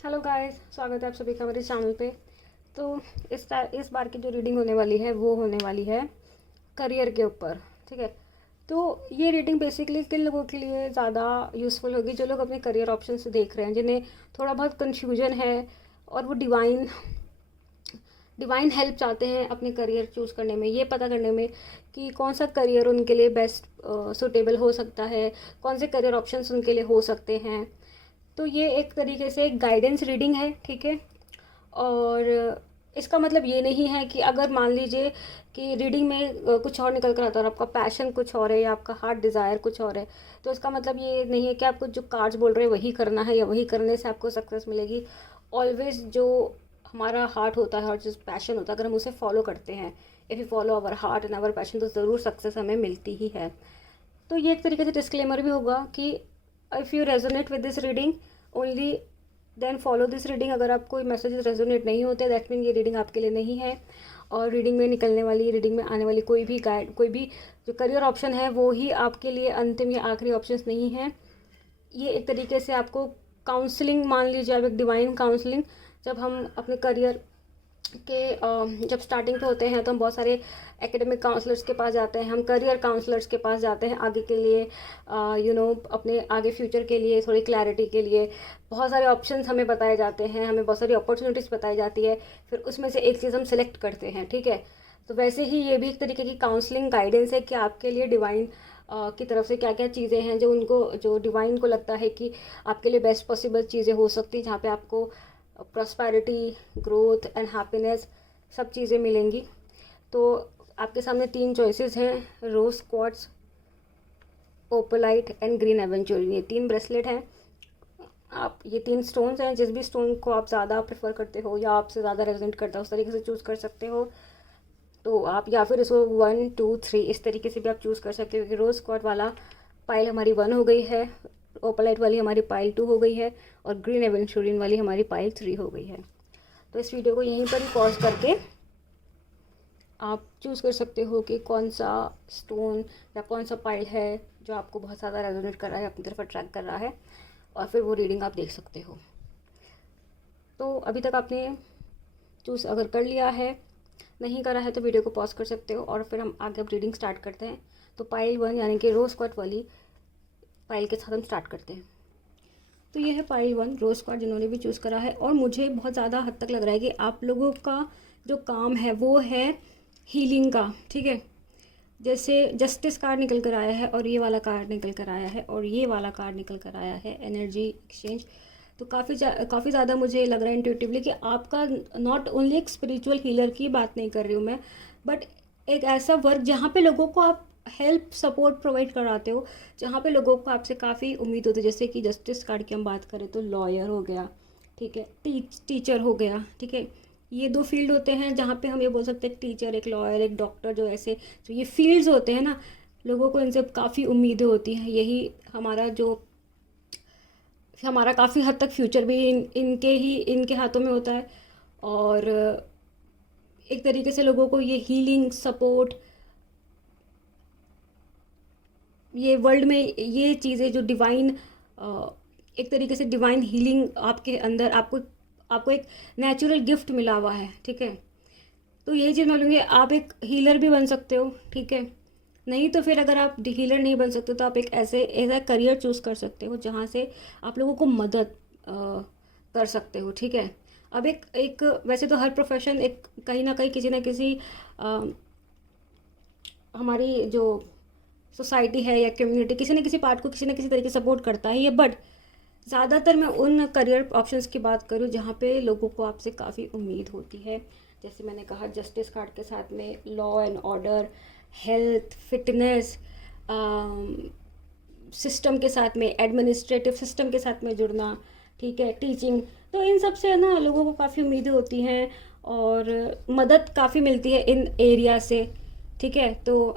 Hello guys, स्वागत है आप सभी का मेरे चैनल पे। तो इस बार की जो रीडिंग होने वाली है वो होने वाली है करियर के ऊपर। ठीक है। तो ये रीडिंग बेसिकली किन लोगों के लिए ज़्यादा यूज़फुल होगी, जो लोग अपने करियर ऑप्शंस देख रहे हैं, जिन्हें थोड़ा बहुत कन्फ्यूजन है और वो डिवाइन डिवाइन हेल्प चाहते हैं अपने करियर चूज़ करने में, ये पता करने में कि कौन सा करियर उनके लिए बेस्ट सूटेबल हो सकता है, कौन से करियर ऑप्शंस उनके लिए हो सकते हैं। तो ये एक तरीके से एक गाइडेंस रीडिंग है। ठीक है। और इसका मतलब ये नहीं है कि अगर मान लीजिए कि रीडिंग में कुछ और निकल कर आता है और आपका पैशन कुछ और है या आपका हार्ट डिज़ायर कुछ और है, तो इसका मतलब ये नहीं है कि आपको जो कार्ड्स बोल रहे हैं वही करना है या वही करने से आपको सक्सेस मिलेगी। ऑलवेज जो हमारा हार्ट होता है और जो पैशन होता है, अगर हम उसे फॉलो करते हैं, if you follow our heart and our passion, तो ज़रूर सक्सेस हमें मिलती ही है। तो ये एक तरीके से डिस्क्लेमर भी होगा कि if you resonate with this reading only then follow this reading. अगर आपको कोई मैसेजेस रेजोनेट नहीं होते, दैट मीन ये रीडिंग आपके लिए नहीं है। और रीडिंग में निकलने वाली, रीडिंग में आने वाली कोई भी गाइड, कोई भी जो करियर ऑप्शन है वो ही आपके लिए अंतिम या आखिरी ऑप्शंस नहीं है। ये एक तरीके से आपको काउंसलिंग मान लीजिए, आप एक डिवाइन काउंसलिंग, जब हम अपने करियर के जब स्टार्टिंग पे होते हैं तो हम बहुत सारे एकेडमिक काउंसलर्स के पास जाते हैं, हम करियर काउंसलर्स के पास जाते हैं आगे के लिए, अपने आगे फ्यूचर के लिए, थोड़ी क्लैरिटी के लिए। बहुत सारे ऑप्शंस हमें बताए जाते हैं, हमें बहुत सारी अपॉर्चुनिटीज़ बताई जाती है, फिर उसमें से एक चीज़ हम सिलेक्ट करते हैं। ठीक है। तो वैसे ही ये भी एक तरीके की काउंसलिंग गाइडेंस है कि आपके लिए डिवाइन की तरफ से क्या क्या चीज़ें हैं जो डिवाइन को लगता है कि आपके लिए बेस्ट पॉसिबल चीज़ें हो सकती हैं, जहाँ पे आपको प्रॉस्पेरिटी, ग्रोथ एंड हैप्पीनेस सब चीज़ें मिलेंगी। तो आपके सामने 3 चॉइसेस हैं, रोज़ क्वार्ट्ज, ओपोलाइट एंड ग्रीन एवेंचुरिन। ये 3 ब्रेसलेट हैं। आप ये 3 स्टोन्स हैं, जिस भी स्टोन को आप ज़्यादा प्रेफर करते हो या आपसे ज़्यादा रेजोनेट करता है उस तरीके से चूज़ कर सकते हो। तो आप या फिर इसको 1 2 3 इस तरीके से भी आप चूज़ कर सकते हो कि रोज़ क्वार्ट वाला पाइल हमारी 1 हो गई है, ओपोलाइट वाली हमारी पाइल 2 हो गई है और ग्रीन एवेंचुरिन वाली हमारी पाइल 3 हो गई है। तो इस वीडियो को यहीं पर ही पॉज करके आप चूज़ कर सकते हो कि कौन सा स्टोन या कौन सा पाइल है जो आपको बहुत ज़्यादा रेजोनेट कर रहा है, अपनी तरफ अट्रैक्ट कर रहा है, और फिर वो रीडिंग आप देख सकते हो। तो अभी तक आपने चूज़ अगर कर लिया है, नहीं करा है, तो वीडियो को पॉज कर सकते हो और फिर हम आगे अब रीडिंग स्टार्ट करते हैं। तो पाइल 1 यानी कि रोज़ क्वार्ट वाली पाइल के साथ हम स्टार्ट करते हैं। तो ये है पाइल 1, रोज़ क्वार्ट, जिन्होंने भी चूज़ करा है। और मुझे बहुत ज़्यादा हद तक लग रहा है कि आप लोगों का जो काम है वो है हीलिंग का। ठीक है। जैसे जस्टिस कार्ड निकल कर आया है और ये वाला कार्ड निकल कर आया है और ये वाला कार्ड निकल कर आया है, एनर्जी एक्सचेंज। तो काफ़ी ज़्यादा मुझे लग रहा है इंट्यूटिवली कि आपका नॉट ओनली एक स्पिरिचुअल हीलर की बात नहीं कर रही हूँ मैं, बट एक ऐसा वर्क जहाँ पे लोगों को आप हेल्प सपोर्ट प्रोवाइड कराते हो, जहाँ पे लोगों को आपसे काफ़ी उम्मीद होती है। जैसे कि जस्टिस कार्ड की हम बात करें तो लॉयर हो गया, ठीक है, टीचर हो गया। ठीक है। ये 2 फील्ड होते हैं जहाँ पे हम ये बोल सकते हैं, टीचर, एक लॉयर, एक डॉक्टर, जो ऐसे जो ये फील्ड्स होते हैं ना, लोगों को इनसे काफ़ी उम्मीदें होती हैं। यही हमारा काफ़ी हद तक फ्यूचर भी इनके हाथों में होता है। और एक तरीके से लोगों को ये हीलिंग सपोर्ट, ये वर्ल्ड में ये चीज़ें जो डिवाइन, एक तरीके से डिवाइन हीलिंग आपके अंदर, आपको आपको एक नेचुरल गिफ्ट मिला हुआ है। ठीक है। तो यही चीज़ मैं बोलूँगी, आप एक हीलर भी बन सकते हो। ठीक है। नहीं तो फिर अगर आप हीलर नहीं बन सकते तो आप एक ऐसा करियर चूज़ कर सकते हो जहाँ से आप लोगों को मदद कर सकते हो। ठीक है। अब एक एक वैसे तो हर प्रोफेशन एक कहीं ना कहीं किसी ना किसी अ, हमारी जो सोसाइटी है या कम्युनिटी किसी न किसी पार्ट को किसी न किसी तरीके से सपोर्ट करता है ये, बट ज़्यादातर मैं उन करियर ऑप्शंस की बात करूँ जहाँ पे लोगों को आपसे काफ़ी उम्मीद होती है। जैसे मैंने कहा, जस्टिस कार्ड के साथ में law and order, health, fitness, system के साथ में, एडमिनिस्ट्रेटिव सिस्टम के साथ में जुड़ना, ठीक है, टीचिंग। तो इन सब से ना लोगों को काफ़ी उम्मीदें होती हैं और मदद काफ़ी मिलती है इन एरिया से। ठीक है। तो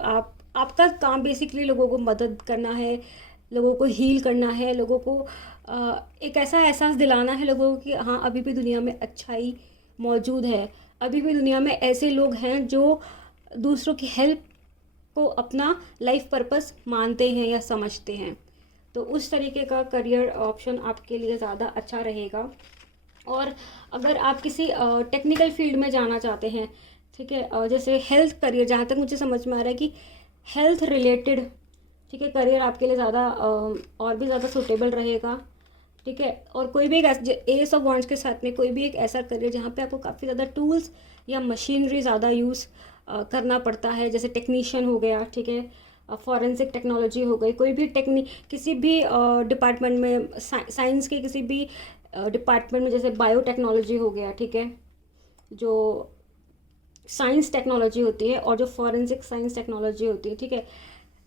आपका काम बेसिकली लोगों को मदद करना है, लोगों को हील करना है, लोगों को एक ऐसा एहसास दिलाना है लोगों को कि हाँ, अभी भी दुनिया में अच्छाई मौजूद है, अभी भी दुनिया में ऐसे लोग हैं जो दूसरों की हेल्प को अपना लाइफ पर्पस मानते हैं या समझते हैं। तो उस तरीके का करियर ऑप्शन आपके लिए ज़्यादा अच्छा रहेगा। और अगर आप किसी टेक्निकल फील्ड में जाना चाहते हैं, ठीक है, जैसे हेल्थ करियर, जहाँ तक मुझे समझ में आ रहा है कि हेल्थ रिलेटेड, ठीक है, करियर आपके लिए ज़्यादा और भी ज़्यादा सूटेबल रहेगा, ठीक है। और कोई भी एक एस ऑफ वॉन्ड्स के साथ में कोई भी एक ऐसा करियर जहाँ पे आपको काफ़ी ज़्यादा टूल्स या मशीनरी ज़्यादा यूज़ करना पड़ता है, जैसे टेक्नीशियन हो गया, ठीक है, फॉरेंसिक टेक्नोलॉजी हो गई, कोई भी किसी भी डिपार्टमेंट में, साइंस के किसी भी डिपार्टमेंट में, जैसे बायोटेक्नोलॉजी हो गया, ठीक है, जो साइंस टेक्नोलॉजी होती है और जो फॉरेंसिक साइंस टेक्नोलॉजी होती है, ठीक है।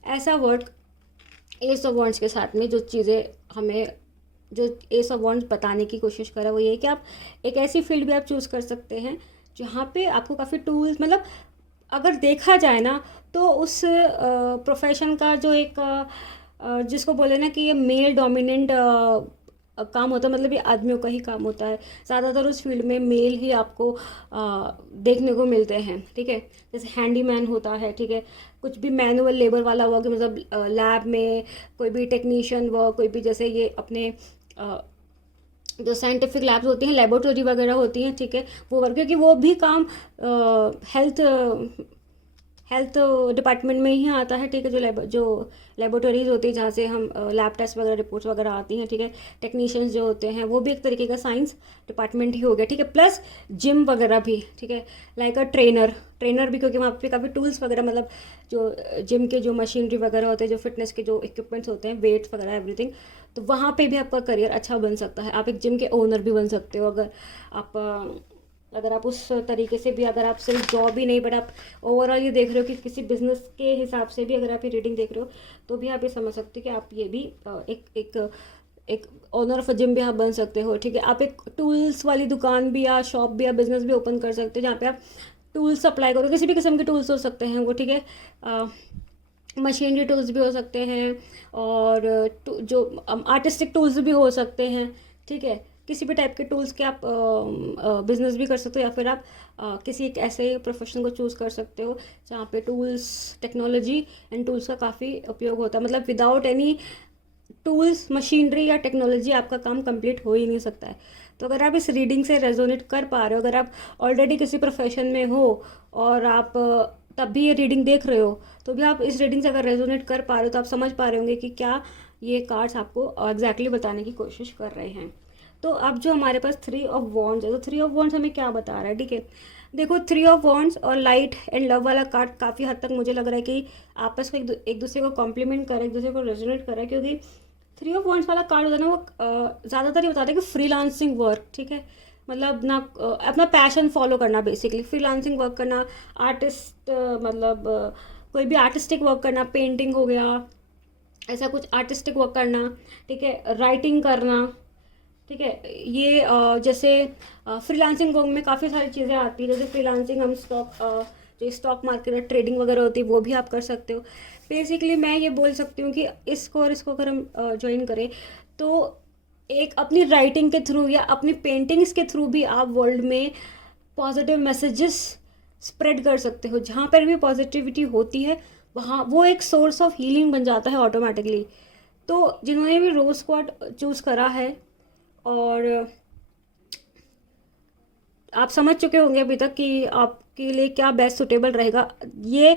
ऐसा वर्क एस ऑफ वॉन्ड्स के साथ में जो चीज़ें हमें, जो एस ऑफ वॉन्ड्स बताने की कोशिश करा वो ये है कि आप एक ऐसी फील्ड भी आप चूज़ कर सकते हैं जहाँ पे आपको काफ़ी टूल्स, मतलब अगर देखा जाए ना तो उस प्रोफेशन का जो एक जिसको बोले ना कि ये मेल डोमिनेंट काम होता है, मतलब ये आदमियों का ही काम होता है ज़्यादातर, उस फील्ड में मेल ही आपको देखने को मिलते हैं, ठीक है। जैसे हैंडीमैन होता है, ठीक है, कुछ भी मैनुअल लेबर वाला वर्क, मतलब लैब में कोई भी टेक्नीशियन वर्क, कोई भी जैसे ये अपने जो साइंटिफिक लैब्स होती हैं, लेबोरेटरी वगैरह होती हैं, ठीक है, वो वर्क, क्योंकि वो भी काम हेल्थ डिपार्टमेंट में ही आता है, ठीक है। जो लेबोरेटरीज होती है जहाँ से हम लैब टेस्ट वगैरह रिपोर्ट्स वगैरह आती हैं, ठीक है। टेक्नीशियंस जो होते हैं वो भी एक तरीके का साइंस डिपार्टमेंट ही हो गया, ठीक है। प्लस जिम वगैरह भी, ठीक है, लाइक अ ट्रेनर भी, क्योंकि वहाँ पे काफ़ी टूल्स वगैरह, मतलब जो जिम के जो मशीनरी वगैरह होते हैं, जो फिटनेस के जो इक्विपमेंट्स होते हैं, वेट्स वगैरह एवरीथिंग, तो वहाँ पे भी आपका करियर अच्छा बन सकता है। आप एक जिम के ओनर भी बन सकते हो अगर आप उस तरीके से भी, अगर आप सिर्फ जॉब ही नहीं, बट आप ओवरऑल ये देख रहे हो कि किसी बिजनेस के हिसाब से भी अगर आप ये रीडिंग देख रहे हो, तो भी आप ये समझ सकते हो कि आप ये भी एक ओनर ऑफ अ जिम भी आप बन सकते हो, ठीक है। आप एक टूल्स वाली दुकान भी या शॉप भी या बिजनेस भी ओपन कर सकते हो जहाँ पे आप टूल्स सप्लाई करो, किसी भी किस्म के टूल्स हो सकते हैं वो, ठीक है। मशीनरी टूल्स भी हो सकते हैं और जो आर्टिस्टिक टूल्स भी हो सकते हैं, ठीक है। किसी भी टाइप के टूल्स के आप बिजनेस भी कर सकते हो, या फिर आप किसी एक ऐसे प्रोफेशन को चूज़ कर सकते हो जहाँ पे टूल्स, टेक्नोलॉजी एंड टूल्स का काफ़ी उपयोग होता है। मतलब विदाउट एनी टूल्स, मशीनरी या टेक्नोलॉजी आपका काम कंप्लीट हो ही नहीं सकता है। तो अगर आप इस रीडिंग से रेजोनेट कर पा रहे हो, अगर आप ऑलरेडी किसी प्रोफेशन में हो और आप तब भी ये रीडिंग देख रहे हो, तो भी आप इस रीडिंग से अगर रेजोनेट कर पा रहे हो तो आप समझ पा रहे होंगे कि क्या ये कार्ड्स आपको एग्जैक्टली बताने की कोशिश कर रहे हैं। तो अब जो हमारे पास 3 ऑफ वॉन्ड्स है, तो 3 ऑफ वॉन्ड्स हमें क्या बता रहा है, ठीक है। देखो 3 ऑफ वॉन्ड्स और लाइट एंड लव वाला कार्ड काफ़ी हद तक मुझे लग रहा है कि आपस में एक दूसरे को कॉम्प्लीमेंट कर रहा है, एक दूसरे को रेजोनेट कर रहा है, क्योंकि 3 ऑफ वॉन्ड्स वाला कार्ड होता है ना, वो ज़्यादातर ये बताता है कि फ्रीलांसिंग वर्क, ठीक है, मतलब ना अपना पैशन फॉलो करना, बेसिकली फ्रीलांसिंग वर्क करना, आर्टिस्ट, मतलब कोई भी आर्टिस्टिक वर्क करना, पेंटिंग हो गया, ऐसा कुछ आर्टिस्टिक वर्क करना, ठीक है, राइटिंग करना, ठीक है। ये जैसे फ्रीलांसिंग वर्क में काफ़ी सारी चीज़ें आती है, जैसे फ्रीलांसिंग हम जो स्टॉक मार्केट ट्रेडिंग वगैरह होती है वो भी आप कर सकते हो। बेसिकली मैं ये बोल सकती हूँ कि इसको अगर हम ज्वाइन करें तो एक अपनी राइटिंग के थ्रू या अपनी पेंटिंग्स के थ्रू भी आप वर्ल्ड में पॉजिटिव मैसेजेस स्प्रेड कर सकते हो। जहाँ पर भी पॉजिटिविटी होती है वहाँ वो एक सोर्स ऑफ हीलिंग बन जाता है ऑटोमेटिकली। तो जिन्होंने भी रोज स्क्वाड चूज़ करा है और आप समझ चुके होंगे अभी तक कि आपके लिए क्या बेस्ट सुटेबल रहेगा। ये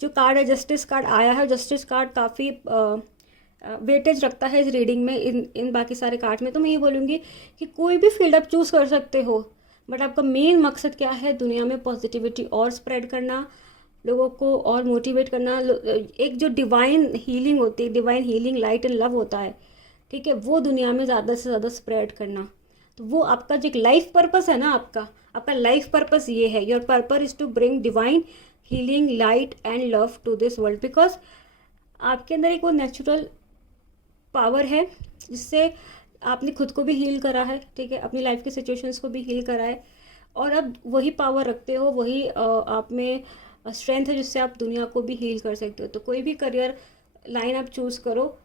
जो कार्ड है, जस्टिस कार्ड आया है, जस्टिस कार्ड काफ़ी वेटेज रखता है इस रीडिंग में, इन बाकी सारे कार्ड में। तो मैं ये बोलूँगी कि कोई भी फील्ड आप चूज़ कर सकते हो, बट आपका मेन मकसद क्या है, दुनिया में पॉजिटिविटी और स्प्रेड करना, लोगों को और मोटिवेट करना। एक जो डिवाइन हीलिंग होती है, divine healing light and love होता है, ठीक है, वो दुनिया में ज़्यादा से ज़्यादा स्प्रेड करना। तो वो आपका जो एक लाइफ पर्पस है ना, आपका लाइफ पर्पस ये है, your purpose is to bring divine healing light and love to this world, because आपके अंदर एक वो नेचुरल पावर है जिससे आपने खुद को भी हील करा है, ठीक है, अपनी लाइफ के सिचुएशंस को भी हील करा है, और अब वही पावर रखते हो, वही आप में स्ट्रेंथ है जिससे आप दुनिया को भी हील कर सकते हो। तो कोई भी करियर लाइन आप चूज़ करो,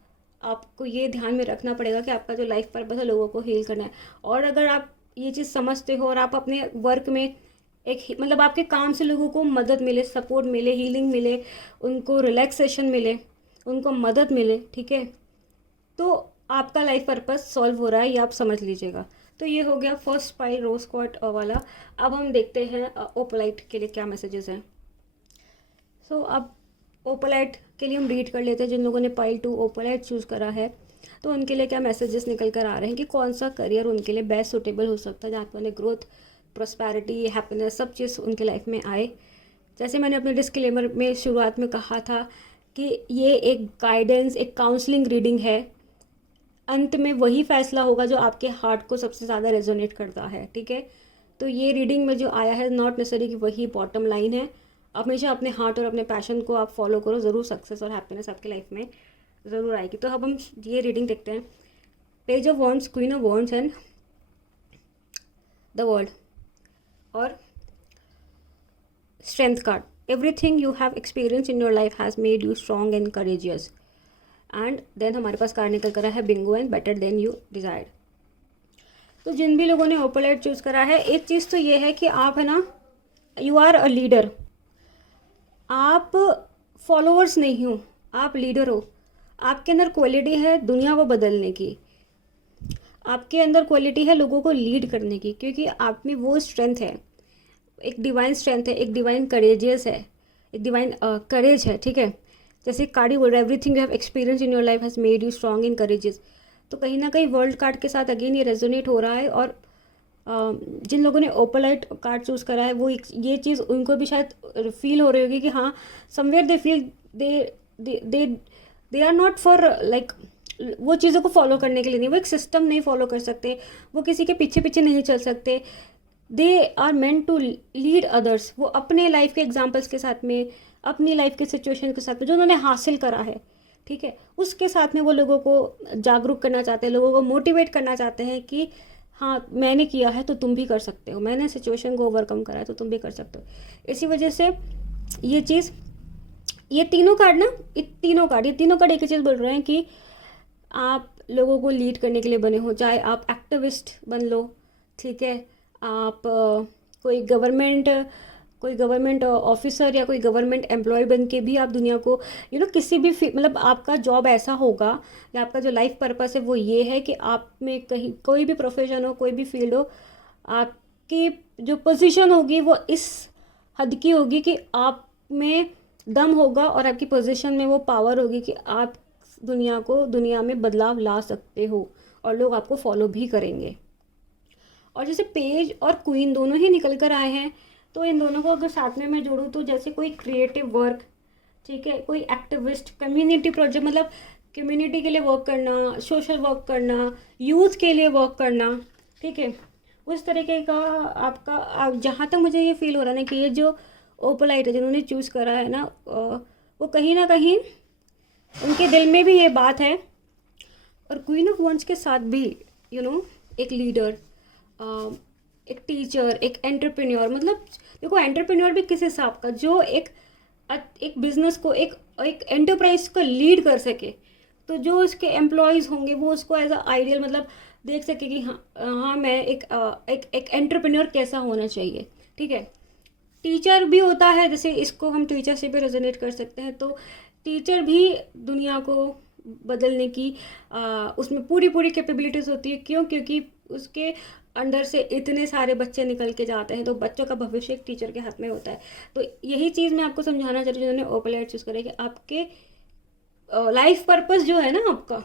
आपको ये ध्यान में रखना पड़ेगा कि आपका जो लाइफ पर्पस है लोगों को हील करना है। और अगर आप ये चीज़ समझते हो और आप अपने वर्क में मतलब आपके काम से लोगों को मदद मिले, सपोर्ट मिले, हीलिंग मिले, उनको रिलैक्सेशन मिले, उनको मदद मिले, ठीक है, तो आपका लाइफ पर्पस सॉल्व हो रहा है, ये आप समझ लीजिएगा। तो ये हो गया फर्स्ट पाई रोज क्वार्ट वाला। अब हम देखते हैं ओपोलाइट के लिए क्या मैसेजेस हैं। सो अब ओपोलाइट के लिए हम रीड कर लेते हैं। जिन लोगों ने पाइल 2 ओपोलाइट चूज़ करा है तो उनके लिए क्या मैसेजेस निकल कर आ रहे हैं कि कौन सा करियर उनके लिए बेस्ट सूटेबल हो सकता है, जहाँ पर उन्हें ग्रोथ, प्रॉस्पेरिटी, हैप्पीनेस सब चीज़ उनके लाइफ में आए। जैसे मैंने अपने डिस्क्लेमर में शुरुआत में कहा था कि ये एक गाइडेंस, एक काउंसलिंग रीडिंग है। अंत में वही फैसला होगा जो आपके हार्ट को सबसे ज़्यादा रेजोनेट करता है, ठीक है। तो ये रीडिंग में जो आया है नॉट नेसेसरी कि वही बॉटम लाइन है। हमेशा अपने हार्ट और अपने पैशन को आप फॉलो करो, ज़रूर सक्सेस और हैप्पीनेस आपकी लाइफ में ज़रूर आएगी। तो अब हम ये रीडिंग देखते हैं। Page of wands, queen of wands and the world और strength card. Everything you have experience in your life has made you strong and courageous. And then हमारे पास कार्ड निकल कर है bingo and better than you desired. तो जिन भी लोगों ने ओपोलाइट चूज़ करा है, एक चीज़ तो ये है कि आप है ना, यू आर अ लीडर। आप फॉलोअर्स नहीं हो, आप लीडर हो। आपके अंदर क्वालिटी है दुनिया को बदलने की, आपके अंदर क्वालिटी है लोगों को लीड करने की, क्योंकि आप में वो स्ट्रेंथ है, एक डिवाइन स्ट्रेंथ है, एक डिवाइन करेजियस है, एक डिवाइन करेज है, ठीक है। जैसे कार्ड बोल रहा है everything you have experience in your life has made you strong in courageous. तो कहीं ना कहीं वर्ल्ड कार्ड के साथ अगेन ये रेजोनेट हो रहा है। और जिन लोगों ने ओपोलाइट कार्ड चूज़ करा है वो ये चीज़ उनको भी शायद फील हो रही होगी कि हाँ, somewhere they feel they are not for like वो चीज़ों को फॉलो करने के लिए नहीं, वो एक सिस्टम नहीं फॉलो कर सकते, वो किसी के पीछे पीछे नहीं चल सकते। They are meant to lead others. वो अपने लाइफ के एग्जाम्पल्स के साथ में, अपनी लाइफ के सिचुएशन के साथ में जो उन्होंने हासिल करा है, ठीक है, उसके साथ में वो लोगों को जागरूक करना चाहते हैं, लोगों को मोटिवेट करना चाहते हैं कि हाँ मैंने किया है तो तुम भी कर सकते हो, मैंने सिचुएशन को ओवरकम करा है तो तुम भी कर सकते हो। इसी वजह से ये चीज़, ये तीनों कार्ड ये तीनों कार्ड एक ही चीज़ बोल रहे हैं कि आप लोगों को लीड करने के लिए बने हो। चाहे आप एक्टिविस्ट बन लो, ठीक है, आप कोई गवर्नमेंट ऑफिसर या कोई गवर्नमेंट एम्प्लॉय बन के भी आप दुनिया को किसी भी मतलब आपका जॉब ऐसा होगा या आपका जो लाइफ पर्पस है वो ये है कि आप में कहीं कोई भी प्रोफेशन हो, कोई भी फील्ड हो, आपकी जो पोजीशन होगी वो इस हद की होगी कि आप में दम होगा और आपकी पोजीशन में वो पावर होगी कि आप दुनिया में बदलाव ला सकते हो और लोग आपको फॉलो भी करेंगे। और जैसे पेज और क्वीन दोनों ही निकल कर आए हैं, तो इन दोनों को अगर साथ में मैं जोड़ूँ तो जैसे कोई क्रिएटिव वर्क, ठीक है, कोई एक्टिविस्ट, कम्युनिटी प्रोजेक्ट, मतलब कम्युनिटी के लिए वर्क करना, सोशल वर्क करना, यूथ के लिए वर्क करना, ठीक है, उस तरीके का आपका जहाँ तक मुझे ये फील हो रहा है ना कि ये जो ओपोलाइट है जिन्होंने चूज़ करा है ना, वो कहीं ना कहीं उनके दिल में भी ये बात है। और क्वीन ऑफ वॉन्ड्स के साथ भी एक लीडर, एक टीचर, एक एंटरप्रेन्योर, मतलब देखो एंटरप्रेन्योर भी किस हिसाब का, जो एक बिजनेस को, एक एंटरप्राइज को लीड कर सके, तो जो उसके एम्प्लॉयज़ होंगे वो उसको एज अ आइडियल मतलब देख सके कि हाँ मैं एक एंटरप्रेन्योर कैसा होना चाहिए, ठीक है। टीचर भी होता है, जैसे इसको हम टीचर से भी रेजोनेट कर सकते हैं। तो टीचर भी दुनिया को बदलने की उसमें पूरी कैपेबिलिटीज़ होती है। क्यों? क्योंकि उसके अंदर से इतने सारे बच्चे निकल के जाते हैं, तो बच्चों का भविष्य एक टीचर के हाथ में होता है। तो यही चीज़ मैं आपको समझाना चाह रही हूँ, जिन्होंने ओपोलाइट चूज़ करें कि आपके लाइफ पर्पस जो है ना आपका,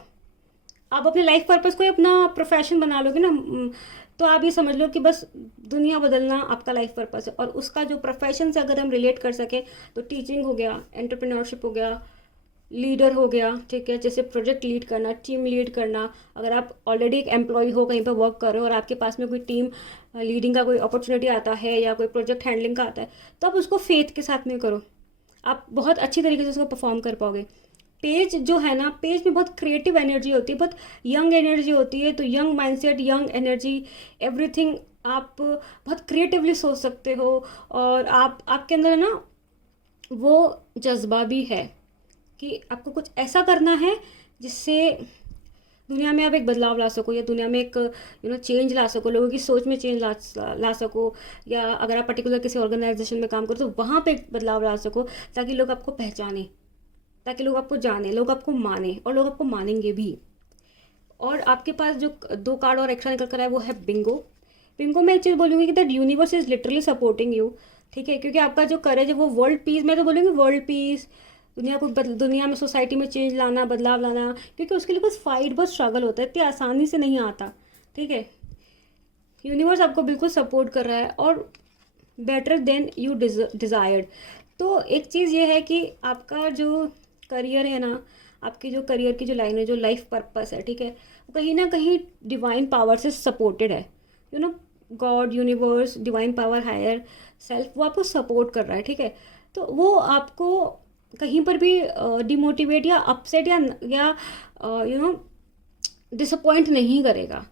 आप अपने लाइफ पर्पस को अपना प्रोफेशन बना लोगे ना, तो आप ये समझ लो कि बस दुनिया बदलना आपका लाइफ पर्पस है। और उसका जो प्रोफेशन से अगर हम रिलेट कर सकें तो टीचिंग हो गया, एंटरप्रेन्योरशिप हो गया, लीडर हो गया, ठीक है, जैसे प्रोजेक्ट लीड करना, टीम लीड करना। अगर आप ऑलरेडी एक एम्प्लॉय हो, कहीं पर वर्क कर रहे हो और आपके पास में कोई टीम लीडिंग का कोई अपॉर्चुनिटी आता है या कोई प्रोजेक्ट हैंडलिंग का आता है, तो आप उसको फेथ के साथ में करो, आप बहुत अच्छी तरीके से उसको परफॉर्म कर पाओगे। पेज जो है ना, पेज में बहुत क्रिएटिव एनर्जी होती है, बहुत यंग एनर्जी होती है। तो young mindset, young energy, everything, आप बहुत क्रिएटिवली सोच सकते हो। और आपके अंदर ना वो जज्बा भी है कि आपको कुछ ऐसा करना है जिससे दुनिया में आप एक बदलाव ला सको, या दुनिया में एक चेंज ला सको, लोगों की सोच में चेंज ला सको। या अगर आप पर्टिकुलर किसी ऑर्गेनाइजेशन में काम करो तो वहाँ पे एक बदलाव ला सको, ताकि लोग आपको पहचाने, ताकि लोग आपको जाने, लोग आपको माने, और लोग आपको मानेंगे भी। और आपके पास जो 2 कार्ड और एक्स्ट्रा निकल कर आया वो है बिंगो। बिंगो में एक चीज़ बोलूँगी कि that universe is literally supporting you, ठीक है, क्योंकि आपका जो करेज है वो वर्ल्ड पीस, मैं तो बोलूँगी वर्ल्ड पीस, दुनिया में सोसाइटी में चेंज लाना, बदलाव लाना, क्योंकि उसके लिए बस फाइट, बस स्ट्रगल होता है, इतनी आसानी से नहीं आता, ठीक है। यूनिवर्स आपको बिल्कुल सपोर्ट कर रहा है और बेटर देन यू डिज़ायर्ड। तो एक चीज़ ये है कि आपका जो करियर है ना, आपकी जो करियर की जो लाइन है, जो लाइफ पर्पस है, ठीक है, वो कहीं ना कहीं डिवाइन पावर से सपोर्टेड है। You know, God, universe, divine power, higher self, वो आपको सपोर्ट कर रहा है, ठीक है। तो वो आपको कहीं पर भी डिमोटिवेट या अपसेट या यू नो डिसअपॉइंट नहीं करेगा।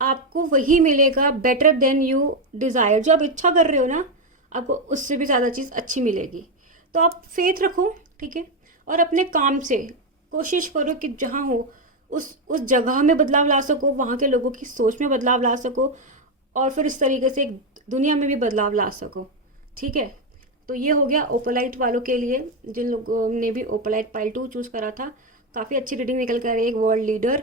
आपको वही मिलेगा बेटर देन यू डिज़ायर। जो आप इच्छा कर रहे हो ना, आपको उससे भी ज़्यादा चीज़ अच्छी मिलेगी। तो आप फेथ रखो, ठीक है, और अपने काम से कोशिश करो कि जहाँ हो उस जगह में बदलाव ला सको, वहाँ के लोगों की सोच में बदलाव ला सको, और फिर इस तरीके से एक दुनिया में भी बदलाव ला सको, ठीक है। तो ये हो गया ओपोलाइट वालों के लिए, जिन लोगों ने भी ओपोलाइट पाइल 2 चूज़ करा था। काफ़ी अच्छी रीडिंग निकल कर एक वर्ल्ड लीडर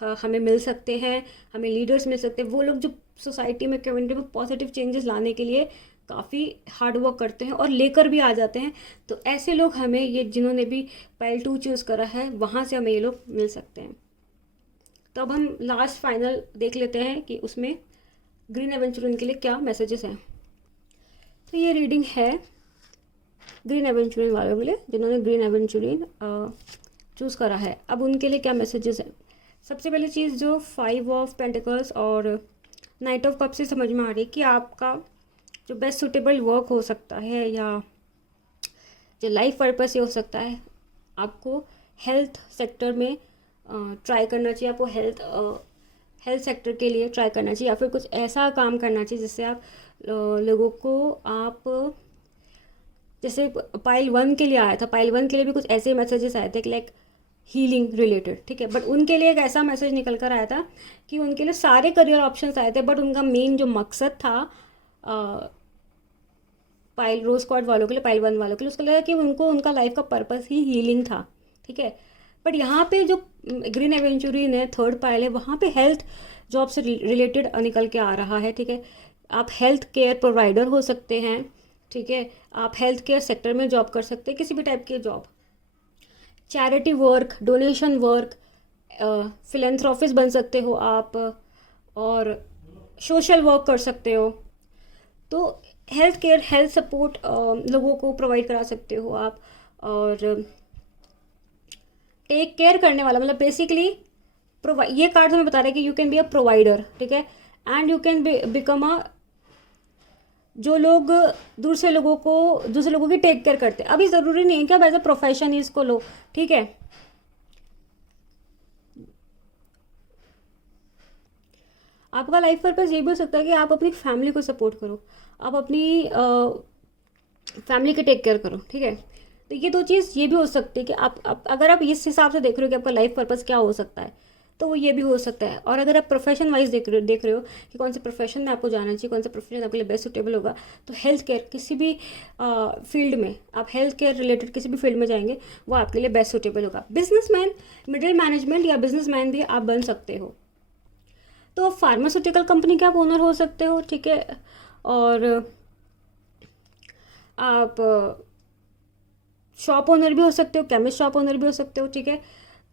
हमें मिल सकते हैं, हमें लीडर्स मिल सकते हैं, वो लोग जो सोसाइटी में, कम्युनिटी में पॉजिटिव चेंजेस लाने के लिए काफ़ी हार्ड वर्क करते हैं और लेकर भी आ जाते हैं। तो ऐसे लोग हमें, ये जिन्होंने भी पाइल 2 चूज़ करा है, वहाँ से हमें ये लोग मिल सकते हैं। तो अब हम लास्ट फाइनल देख लेते हैं कि उसमें ग्रीन एवेंचुरियन के लिए क्या मैसेजेस हैं। तो ये रीडिंग है ग्रीन एवेंचुरियन वालों के लिए, जिन्होंने ग्रीन एवेंचुरियन चूज़ करा है। अब उनके लिए क्या मैसेजेस हैं। सबसे पहली चीज़ जो 5 ऑफ पेंटिकल्स और नाइट ऑफ कप से समझ में आ रही है कि आपका जो बेस्ट सूटेबल वर्क हो सकता है या जो लाइफ पर्पस ये हो सकता है, आपको हेल्थ सेक्टर में ट्राई करना चाहिए। आपको हेल्थ सेक्टर के लिए ट्राई करना चाहिए, या फिर कुछ ऐसा काम करना चाहिए जिससे आप लोगों को, आप जैसे पाइल 1 के लिए आया था, पाइल 1 के लिए भी कुछ ऐसे मैसेजेस आए थे कि लाइक हीलिंग रिलेटेड, ठीक है, बट उनके लिए एक ऐसा मैसेज निकल कर आया था कि उनके लिए सारे करियर ऑप्शंस आए थे, बट उनका मेन जो मकसद था पाइल रोज स्क्वाड वालों के लिए, पाइल 1 वालों के लिए, उसको लगा कि उनको उनका लाइफ का पर्पस ही हीलिंग था, ठीक है। बट यहाँ पे जो ग्रीन एवेंचुरियन है, 3rd पाइल है, वहाँ पे हेल्थ जॉब से रिलेटेड निकल के आ रहा है, ठीक है। आप हेल्थ केयर प्रोवाइडर हो सकते हैं, ठीक है, आप हेल्थ केयर सेक्टर में जॉब कर सकते हैं, किसी भी टाइप की job, charity work, donation work, philanthropist बन सकते हो आप, और सोशल वर्क कर सकते हो। तो हेल्थ केयर, हेल्थ सपोर्ट लोगों को प्रोवाइड करा सकते हो आप, और टेक केयर करने वाला, मतलब बेसिकली ये कार्ड हमें बता रहा है कि you can be a provider, ठीक है, and you can become a, जो लोग दूसरे लोगों की टेक केयर करते हैं। अभी ज़रूरी नहीं है कि आप एज अ प्रोफेशन ही इसको लो, ठीक है। आपका लाइफ पर्पस ये भी हो सकता है कि आप अपनी फैमिली को सपोर्ट करो, आप अपनी फैमिली के टेक केयर करो, ठीक है। तो ये 2 चीज़ ये भी हो सकती है कि आप अगर आप इस हिसाब से देख रहे हो कि आपका लाइफ पर्पस क्या हो सकता है, तो वो ये भी हो सकता है। और अगर आप प्रोफेशन वाइज देख रहे हो कि कौन से प्रोफेशन में आपको जाना चाहिए, कौन सा प्रोफेशन आपके लिए बेस्ट सूटेबल होगा, तो हेल्थ केयर, किसी भी फील्ड में आप हेल्थ केयर रिलेटेड किसी भी फील्ड में जाएंगे, वो आपके लिए बेस्ट सूटेबल होगा। बिजनेसमैन, मिडिल मैनेजमेंट या बिजनेसमैन भी आप बन सकते हो। तो फार्मास्यूटिकल कंपनी के आप ओनर हो सकते हो, ठीक है, और आप शॉप ओनर भी हो सकते हो, केमिस्ट शॉप ओनर भी हो सकते हो, ठीक है।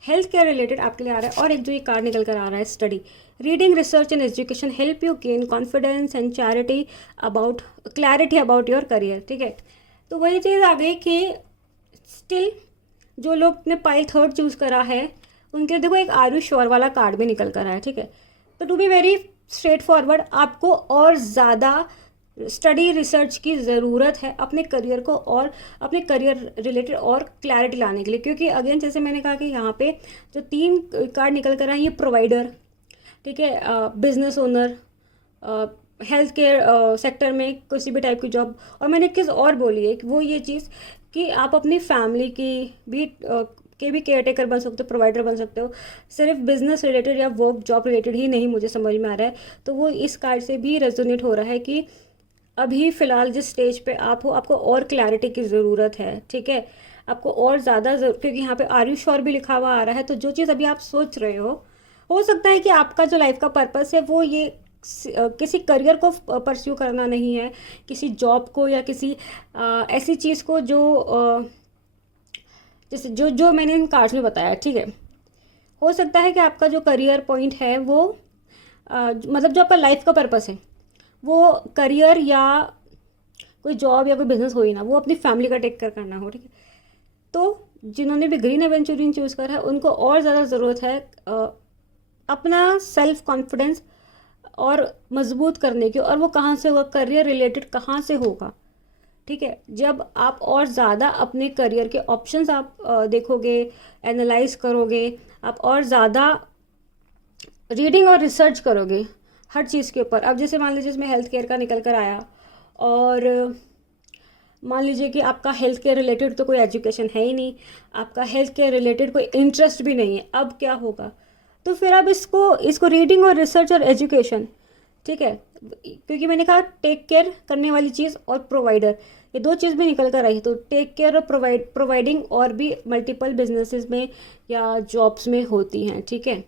हेल्थ केयर रिलेटेड आपके लिए आ रहा है। और एक जो ये कार्ड निकल कर आ रहा है, study, reading, research and education help you gain confidence and clarity about your career, ठीक है। तो वही चीज़ आ गई कि स्टिल जो लोग ने पाइल 3rd चूज़ करा है, उनके लिए देखो एक आर यू श्योर वाला कार्ड भी निकल कर आया है, ठीक है। तो to be very straightforward, आपको और ज़्यादा स्टडी रिसर्च की ज़रूरत है अपने करियर को, और अपने करियर रिलेटेड और क्लैरिटी लाने के लिए, क्योंकि अगेन जैसे मैंने कहा कि यहाँ पे जो 3 कार्ड निकल कर आए, ये प्रोवाइडर, ठीक है, business owner, health care sector में किसी भी टाइप की जॉब, और मैंने एक चीज़ और बोली है कि वो ये चीज़ कि आप अपनी फैमिली की भी के भी केयर टेकर बन सकते हो, प्रोवाइडर बन सकते हो। सिर्फ बिजनेस रिलेटेड या वर्क जॉब रिलेटेड ही नहीं मुझे समझ में आ रहा है, तो वो इस कार्ड से भी रेजोनेट हो रहा है कि अभी फ़िलहाल जिस स्टेज पे आप हो, आपको और क्लैरिटी की ज़रूरत है, ठीक है। आपको और ज़्यादा क्योंकि यहाँ पे आर यू श्योर भी लिखा हुआ आ रहा है, तो जो चीज़ अभी आप सोच रहे हो हो सकता है कि आपका जो लाइफ का पर्पस है वो ये किसी करियर को परस्यू करना नहीं है, किसी जॉब को या किसी ऐसी चीज़ को जो जैसे जो जो मैंने इन कार्ड्स में बताया, ठीक है। हो सकता है कि आपका जो करियर पॉइंट है वो मतलब जो आपका लाइफ का पर्पस है वो करियर या कोई जॉब या कोई बिजनेस हो ही ना, वो अपनी फैमिली का टेक केयर करना हो, ठीक है। तो जिन्होंने भी ग्रीन एवेंचुरिन चूज़ करा है उनको और ज़्यादा ज़रूरत है अपना सेल्फ कॉन्फिडेंस और मजबूत करने की। और वो कहाँ से होगा, करियर रिलेटेड कहाँ से होगा, ठीक है। जब आप और ज़्यादा अपने करियर के ऑप्शंस आप देखोगे, एनालाइज करोगे, आप और ज़्यादा रीडिंग और रिसर्च करोगे हर चीज़ के ऊपर। अब जैसे मान लीजिए इसमें हेल्थ केयर का निकल कर आया और मान लीजिए कि आपका हेल्थ केयर रिलेटेड तो कोई एजुकेशन है ही नहीं, आपका हेल्थ केयर रिलेटेड कोई इंटरेस्ट भी नहीं है, अब क्या होगा। तो फिर आप इसको रीडिंग और रिसर्च और एजुकेशन, ठीक है, क्योंकि मैंने कहा टेक केयर करने वाली चीज़ और प्रोवाइडर, ये दो चीज़ भी निकल कर आई। तो टेक केयर और प्रोवाइडिंग और भी मल्टीपल बिजनेसेस में या जॉब्स में होती हैं, ठीक है।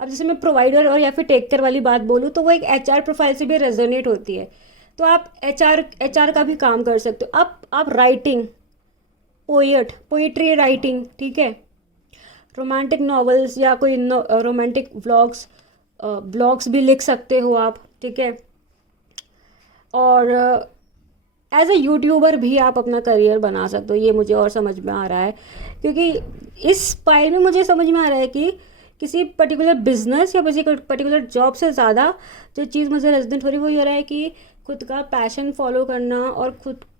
अब जैसे मैं प्रोवाइडर और या फिर टेक केयर वाली बात बोलूँ तो वो एक एचआर प्रोफाइल से भी रेजोनेट होती है। तो आप एचआर का भी काम कर सकते हो। आप राइटिंग, पोइट्री राइटिंग, ठीक है, रोमांटिक नॉवेल्स या कोई रोमांटिक ब्लॉग्स भी लिख सकते हो आप, ठीक है। और एज ए यूट्यूबर भी आप अपना करियर बना सकते हो, ये मुझे और समझ में आ रहा है। क्योंकि इस पाइल में मुझे समझ में आ रहा है कि किसी पर्टिकुलर बिजनेस या किसी पर्टिकुलर जॉब से ज़्यादा जो चीज़ मुझे रेजिडेंट हो रही है वो ये रहा है कि खुद का पैशन फॉलो करना और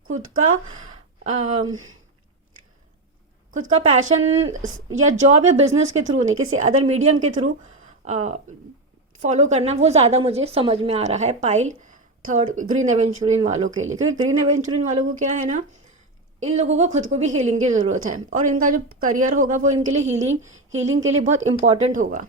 खुद का पैशन या जॉब या बिजनेस के थ्रू नहीं, किसी अदर मीडियम के थ्रू फॉलो करना, वो ज़्यादा मुझे समझ में आ रहा है पाइल थर्ड ग्रीन एवेंचुरिन वालों के लिए। क्योंकि ग्रीन एवेंचुरिन वालों को क्या है ना, इन लोगों को खुद को भी हीलिंग की ज़रूरत है और इनका जो करियर होगा वो इनके लिए हीलिंग के लिए बहुत इंपॉर्टेंट होगा।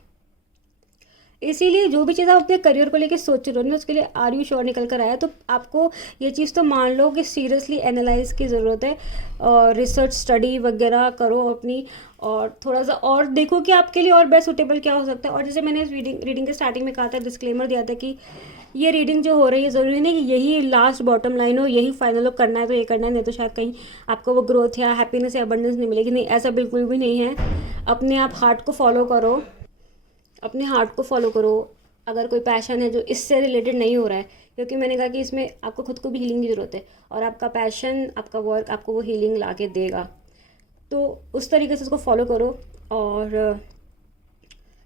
इसीलिए जो भी चीज़ आप अपने करियर को लेके सोच रहे हो ना, उसके लिए आर यू श्योर निकल कर आया। तो आपको ये चीज़ तो मान लो कि सीरियसली एनालाइज की ज़रूरत है और रिसर्च स्टडी वगैरह करो अपनी, और थोड़ा सा और देखो कि आपके लिए और बेस्ट सूटेबल क्या हो सकता है। और जैसे मैंने इस रीडिंग के स्टार्टिंग में कहा था, डिस्क्लेमर दिया था कि ये रीडिंग जो हो रही है ज़रूरी नहीं कि यही लास्ट बॉटम लाइन हो, यही फाइनल हो, करना है तो ये करना है, नहीं तो शायद कहीं आपको वो ग्रोथ या हैप्पीनेस या अबंडेंस नहीं मिलेगी। नहीं, ऐसा बिल्कुल भी नहीं है। अपने आप हार्ट को फॉलो करो, अपने हार्ट को फॉलो करो। अगर कोई पैशन है जो इससे रिलेटेड नहीं हो रहा है, क्योंकि मैंने कहा कि इसमें आपको खुद को भी हीलिंग की ज़रूरत है और आपका पैशन, आपका वर्क आपको वो हीलिंग ला के देगा। तो उस तरीके से उसको फॉलो करो। और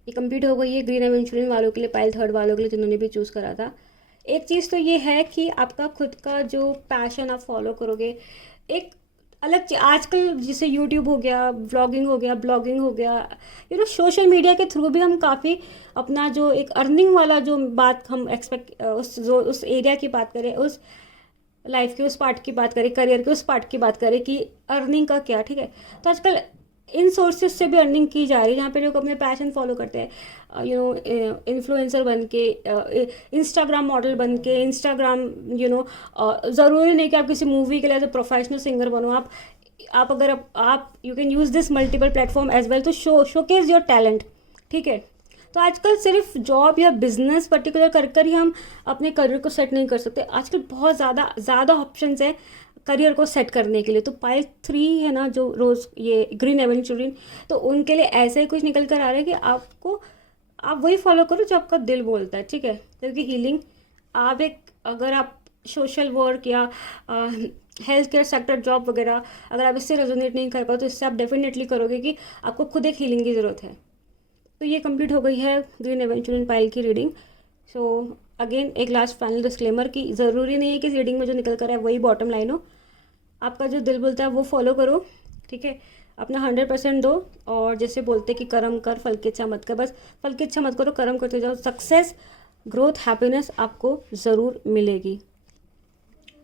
ये कंप्लीट हो गई है ग्रीन एवेंचुरिन वालों के लिए, पाइल थर्ड वालों के लिए जिन्होंने भी चूज़ करा था। एक चीज़ तो ये है कि आपका खुद का जो पैशन आप फॉलो करोगे, एक अलग आजकल जैसे यूट्यूब हो गया, ब्लॉगिंग हो गया, सोशल मीडिया के थ्रू भी हम काफ़ी अपना जो एक अर्निंग वाला जो बात हम एक्सपेक्ट उस एरिया की बात करें, उस लाइफ के उस पार्ट की बात करें, करियर के उस पार्ट की बात करें कि अर्निंग का क्या, ठीक है। तो आजकल इन सोर्सेज से भी अर्निंग की जा रही है, जहाँ पे लोग अपने पैशन फॉलो करते हैं, इन्फ्लुएंसर बन के, इंस्टाग्राम मॉडल बन के, इंस्टाग्राम ज़रूरी नहीं कि आप किसी मूवी के लिए एज ए प्रोफेशनल सिंगर बनो। आप अगर आप you can use this multiple platform as well to showcase your talent, ठीक है। तो आजकल सिर्फ जॉब या बिजनेस पर्टिकुलर कर ही हम अपने करियर को सेट नहीं कर सकते। आजकल बहुत ज़्यादा ऑप्शंस हैं करियर को सेट करने के लिए। तो पाइल 3 है ना, जो रोज़ ये ग्रीन एवेंचुरिन, तो उनके लिए ऐसे ही कुछ निकल कर आ रहा है कि आप वही फॉलो करो जो आपका दिल बोलता है, ठीक है। क्योंकि हीलिंग अगर आप सोशल वर्क या हेल्थ केयर सेक्टर जॉब वगैरह अगर आप इससे रेजोनेट नहीं कर पाओ तो इससे आप डेफिनेटली करोगे कि आपको खुद एक हीलिंग की ज़रूरत है। तो ये कंप्लीट हो गई है ग्रीन एवेंचुरिन पाइल की रीडिंग। सो अगेन एक लास्ट फाइनल डिस्क्लेमर की ज़रूरी नहीं है कि रीडिंग में जो निकल कर है वही बॉटम लाइन हो। आपका जो दिल बोलता है वो फॉलो करो, ठीक है। अपना 100% दो और जैसे बोलते कि कर्म कर फल की इच्छा मत कर, बस फल की इच्छा मत करो, कर्म करते जाओ। सक्सेस, ग्रोथ, हैप्पीनेस आपको ज़रूर मिलेगी।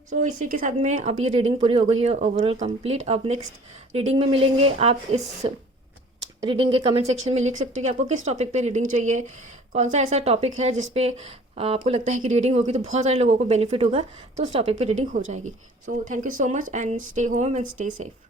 सो इसी के साथ में अब ये रीडिंग पूरी हो गई है ओवरऑल कंप्लीट। अब नेक्स्ट रीडिंग में मिलेंगे। आप इस रीडिंग के कमेंट सेक्शन में लिख सकते हो कि आपको किस टॉपिक पे रीडिंग चाहिए, कौन सा ऐसा टॉपिक है जिस पे आपको लगता है कि रीडिंग होगी तो बहुत सारे लोगों को बेनिफिट होगा, तो उस टॉपिक पे रीडिंग हो जाएगी। So thank you so much and stay home and stay safe.